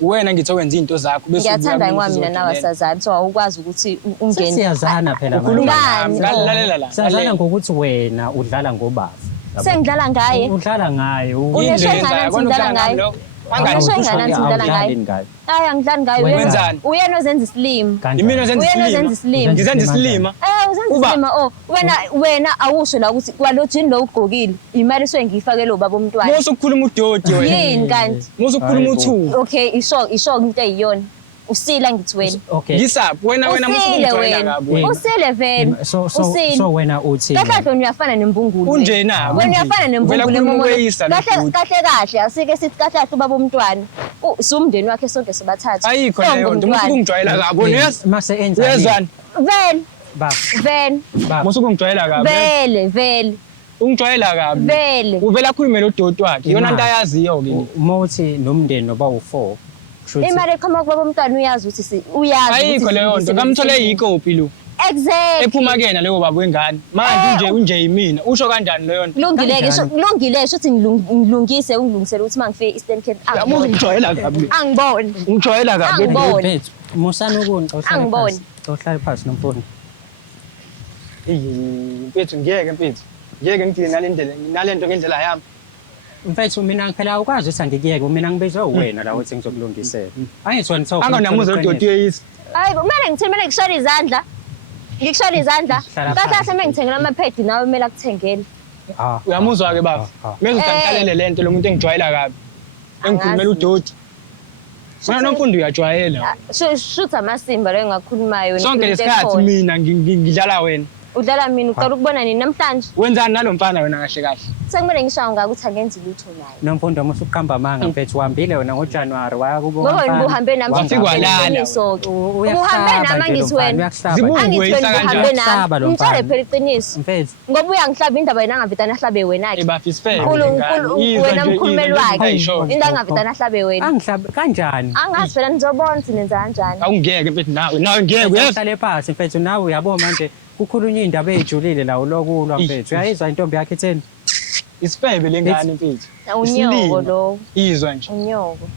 Wena ngithi wenza izinto zakho bese Ngiyathanda ngoba mina nawe sazana so awukwazi ukuthi ungene. Siyazana phela manje. Ngani? Lalela la. Siyazana ngokuthi wena udlala ngobafu. Sengidlala ngaye. Udlala ngaye. Uneshengana ngidlala ngaye. Angashengana ngidlala ngaye. Hayi angidlali ngaye wenzani? Uyena ozenza islim. Imina ozenza islim. Ngizenza islima. Uzenza islima wena awusho la ukuthi kwalo jini lo ugqokile imali eswe ngiyifake lo baba umntwana. Musu ukukhuluma udodi wena. Yini kanti? Musu ukukhuluma uthu. Okay isho into eyiyona. Usila ngithi wena. Ngisaphi wena musu ungijwayela kabi. Usile vele. So wena uthi. Kahle uyafana nembungulu. Unjena. Wena uyafana nembungulu emomoyisa. Kahle asike sithi kahle ubaba umntwana. Usumndeni wakhe sonke sobathathu. Ayikho leyo nto musu ungijwayela kabi yes. Mase enza. Yezani. Vele. Vele. Musu ungijwayela kabi. Vele. Ungijwayela kabi. Vele. Uvela khulume lo doti wakhe. Yona into ayaziyo ke. Mothi nomndeni noba u4. Imali eqhamuka kubaba umntwana uyazi ukuthi uyazi. Ayikho leyo nto kamthole yikopi lo. Exactly. Ephuma kena leyo baba wengane. Manje unje yimina. Usho kanjani leyo nto? Kulungile sho uthi ngilungise ungilungisele ukuthi mangifike Eastern Cape. Yamuzu ungijwayela kabi. Angiboni. Ungijwayela kabi. Angiboni. Musana ukunxa Angiboni. Uhlale phansi nomfundi. Mfethu ngeke mfethu. Ngeke ngidile nalento ngendlela yami. Mfethu mina phela awukwazi ukuthi angikuyeke mina ngibizwe wena la uthi ngizokulungisela. Angizwani so. Anganamuza udoti uyisa. Hayi kumele ngishore izandla. Ngikushore izandla. Kahle mengithengela amaphedi nawe kumele akuthengele. Uyamuzwa ke baba. Mase ngikhalele lento lo muntu engijwayela kabi. Engikhulumela udoti. Mina nomfundi uyajwayela. Shutha amasimba lo engakhulumayo sonke lesikhathi mina ngidlala wena. Udlala mina uqala ukubona nini namhlanje? Wenzani nalomfana wena kahle kahle? Sekumele ngishawe ngaka ukuthi angenzi lutho naye. Nomfundo musu uqhamba amanga mfethu uhambile wena ngoJanuary waya kubona. Ngoba uhambe nami wafikwalala. Uhambe nami ngithi wena. Zibungwe uhambe nami. Ngitshele phela iqiniso. Mfethu. Ngoba uyangihlaba indaba yena angavitana ahlabe wena ke. Ebafisifele. Wena mkhulumeli wakhe. Into angavitana ahlabe wena. Angihlabe kanjani? Angazi phela nizobona ukuthi nenza kanjani. Awungeke mfethu nawe ngeke uyahlale phansi mfethu nawe uyabo manje kukhulunywa indaba ejulile la ulokulwa mfethu uyayizwa intombi yakhe itheni isifebe lengane mfethu unyoko lo izwa nje unyoko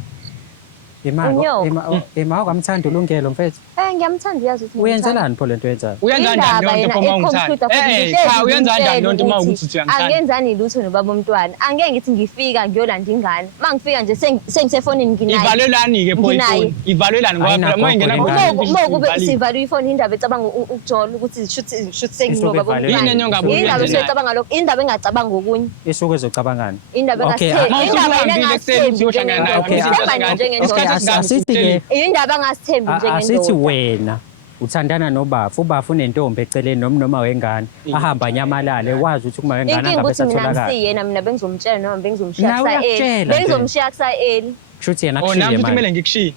ema kwamthanda ulungelo mfethu ngiyamthanda uyazi ukuthi uyenzelani pho lento yenzayo uyenza kanjani yonke phoma ungithanda cha uyenza kanjani yonke uma ukuthi uyangithanda angenzani lutho nobaba umntwana angeke ngithi ngifika ngiyolanda ingane mangifika nje sengisefonini nginayo ivalelani ke pho ifoni ivalelani ngoba phela mayingena kube sivalwe ifoni indaba ecabanga ukujola ukuthi shoot sengilobaba umntwana yini enyongabuye indaba esecabanga lokho indaba engacabanga okunye isuke ezocabangani indaba engasithembi indaba engasithembi njengendoda asithi wena uthandana nobafu ubafu unentombi eceleni noma wengane ahamba nyamalale wazi ukuthi kuma wengane angabe satholakala yena mina bengizomtshela noma bengizomshiya kusayeli bengizomshiya kusayeli shuthi yena kushiye manje oh nami kumele ngikushiye